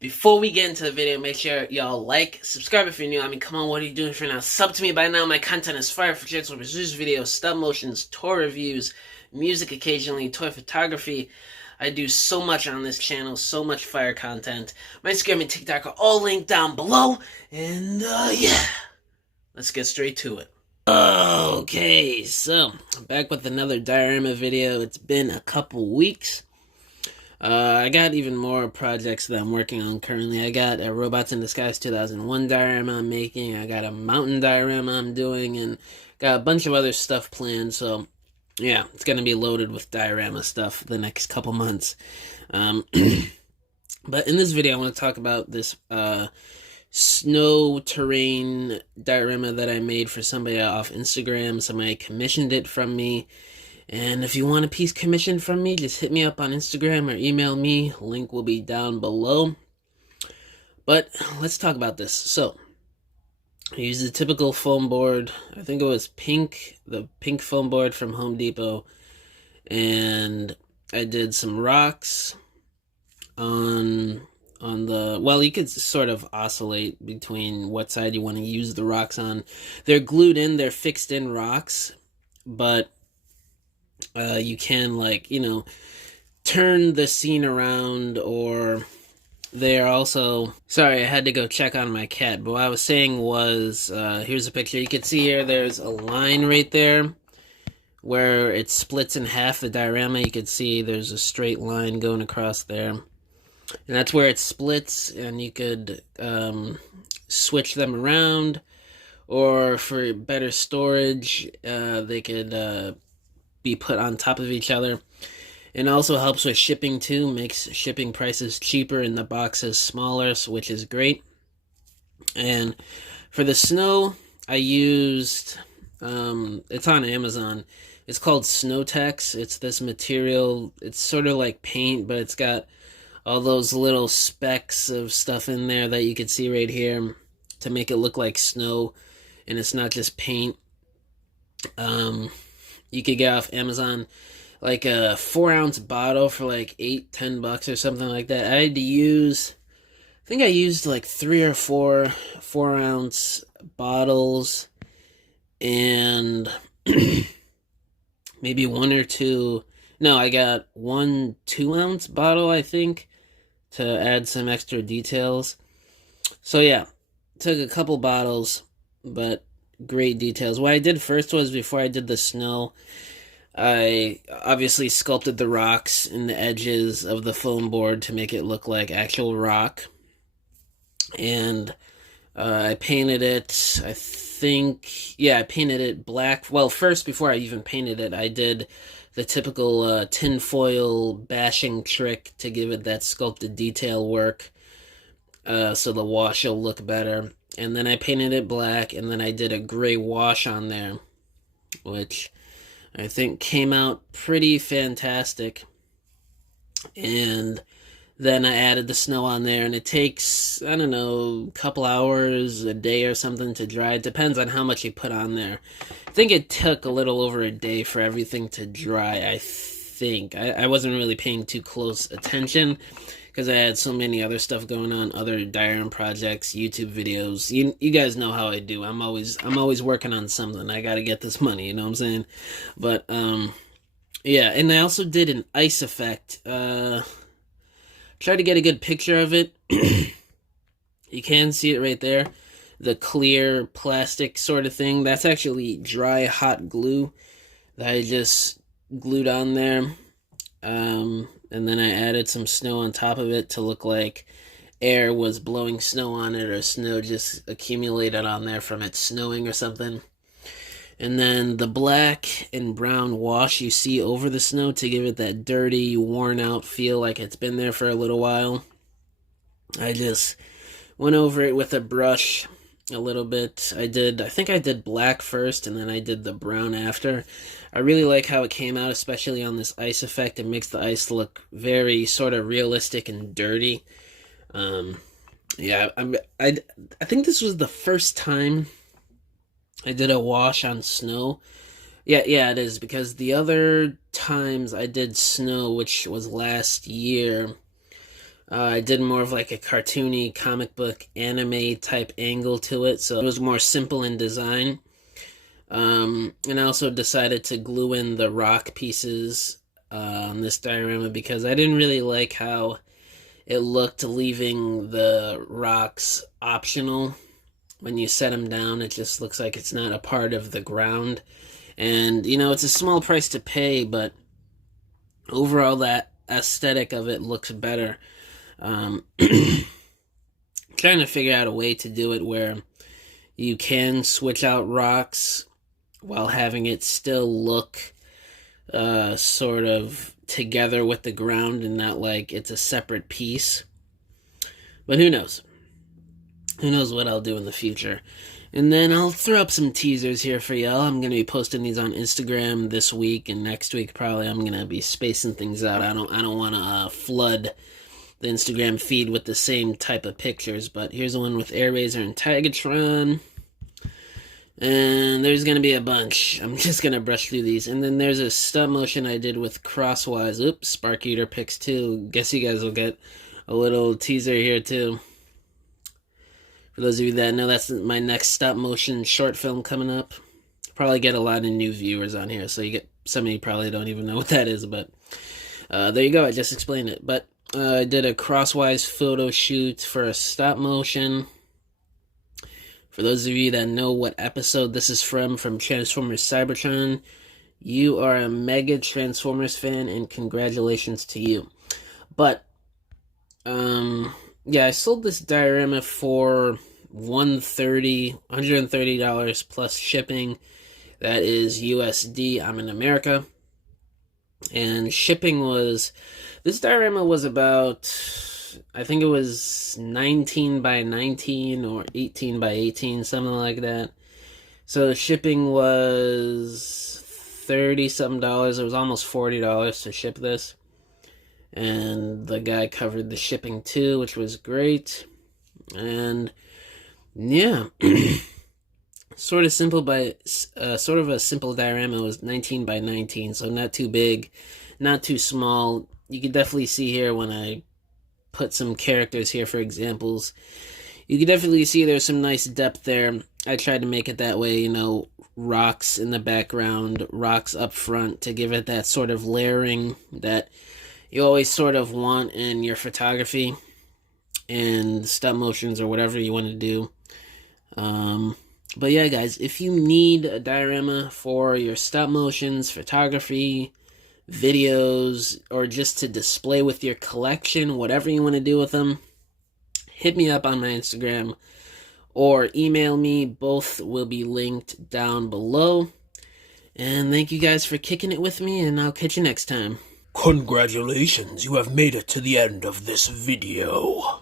Before we get into the video, make sure y'all like, subscribe if you're new. I mean, come on, what are you doing for now? Sub to me by now. My content is fire for chicks with reviews, videos, stop motions, toy reviews, music occasionally, toy photography. I do so much on this channel, so much fire content. My Instagram and TikTok are all linked down below. And, yeah, let's get straight to it. Okay, so, I'm back with another Diorama video. It's been a couple weeks. I got even more projects that I'm working on currently. I got a Robots in Disguise 2001 diorama I'm making. I got a mountain diorama I'm doing, and got a bunch of other stuff planned. So, yeah, it's going to be loaded with diorama stuff the next couple months. But in this video, I want to talk about this snow terrain diorama that I made for somebody off Instagram. Somebody commissioned it from me. And if you want a piece commissioned from me, just hit me up on Instagram or email me. Link will be down below. But let's talk about this. So, I used the typical foam board. I think it was pink, the pink foam board from Home Depot. And I did some rocks on the, well, you could sort of oscillate between what side you want to use the rocks on. They're glued in, they're fixed in rocks, but you can, like, you know, turn the scene around, or they're also... Sorry, I had to go check on my cat, but what I was saying was, here's a picture. You can see here, there's a line right there where it splits in half, the diorama. You can see there's a straight line going across there. And that's where it splits, and you could switch them around, or for better storage, they could... be put on top of each other. It also helps with shipping too, makes shipping prices cheaper and the boxes smaller, which is great. And for the snow, I used, it's on Amazon, it's called Snowtex. It's this material, it's sort of like paint, but it's got all those little specks of stuff in there that you can see right here to make it look like snow, and it's not just paint. You could get off Amazon like a 4-ounce bottle for like $8-10 or something like that. I had to use, I think I used like 3 or 4 4-ounce bottles, and maybe 1 or 2. No, I got 1 2-ounce bottle, I think, to add some extra details. So yeah, took a couple bottles, but great details. What I did first was, before I did the snow, I obviously sculpted the rocks in the edges of the foam board to make it look like actual rock. And I painted it, I think, yeah, I painted it black. Well, first, before I even painted it, I did the typical tinfoil bashing trick to give it that sculpted detail work, so the wash will look better. And then I painted it black, and then I did a gray wash on there, which I think came out pretty fantastic. And then I added the snow on there, and it takes, I don't know, a couple hours, a day or something to dry. It depends on how much you put on there. I think it took a little over a day for everything to dry, I think. I wasn't really paying too close attention, because I had so many other stuff going on, other diorama projects, YouTube videos. You guys know how I do. I'm always working on something. I gotta get this money, you know what I'm saying? But yeah, and I also did an ice effect. Try to get a good picture of it. You can see it right there. The clear plastic sort of thing. That's actually dry hot glue that I just glued on there. And then I added some snow on top of it to look like air was blowing snow on it, or snow just accumulated on there from it snowing or something. And then the black and brown wash you see over the snow to give it that dirty, worn out feel, like it's been there for a little while. I just went over it with a brush a little bit. I think I did black first, and then I did the brown after. I really like how it came out, especially on this ice effect. It makes the ice look very sort of realistic and dirty. Yeah, I think this was the first time I did a wash on snow. Yeah, it is, because the other times I did snow, which was last year, I did more of like a cartoony comic book anime type angle to it, so it was more simple in design. And I also decided to glue in the rock pieces on this diorama because I didn't really like how it looked, leaving the rocks optional. When you set them down, it just looks like it's not a part of the ground. And, you know, it's a small price to pay, but overall that aesthetic of it looks better. Trying to figure out a way to do it where you can switch out rocks while having it still look sort of together with the ground and not like it's a separate piece. But who knows? Who knows what I'll do in the future. And then I'll throw up some teasers here for y'all. I'm going to be posting these on Instagram this week, and next week probably I'm going to be spacing things out. I don't want to flood the Instagram feed with the same type of pictures, but here's one with Airraiser and Tigatron. And there's going to be a bunch. I'm just going to brush through these. And then there's a stop motion I did with Crosswise. Oops, Spark Eater Picks 2. Guess you guys will get a little teaser here too. For those of you that know, that's my next stop motion short film coming up. Probably get a lot of new viewers on here, so you get some of you probably don't even know what that is, but there you go. I just explained it. But I did a Crosswise photo shoot for a stop motion. For those of you that know what episode this is from Transformers Cybertron, you are a mega Transformers fan, and congratulations to you. But yeah, I sold this diorama for $130 plus shipping. That is USD. I'm in America. And shipping was, this diorama was about, I think it was 19 by 19 or 18 by 18, something like that. So the shipping was $30-something. It was almost $40 to ship this. And the guy covered the shipping too, which was great. And yeah, sort of simple, but sort of a simple diorama. It was 19 by 19, so not too big, not too small. You can definitely see here when I put some characters here for examples. You can definitely see there's some nice depth there. I tried to make it that way, you know, rocks in the background, rocks up front to give it that sort of layering that you always sort of want in your photography and stop motions or whatever you want to do. But yeah, guys, if you need a diorama for your stop motions, photography, videos, or just to display with your collection, whatever you want to do with them, hit me up on my Instagram or email me. Both will be linked down below. And thank you guys for kicking it with me, and I'll catch you next time. Congratulations, you have made it to the end of this video.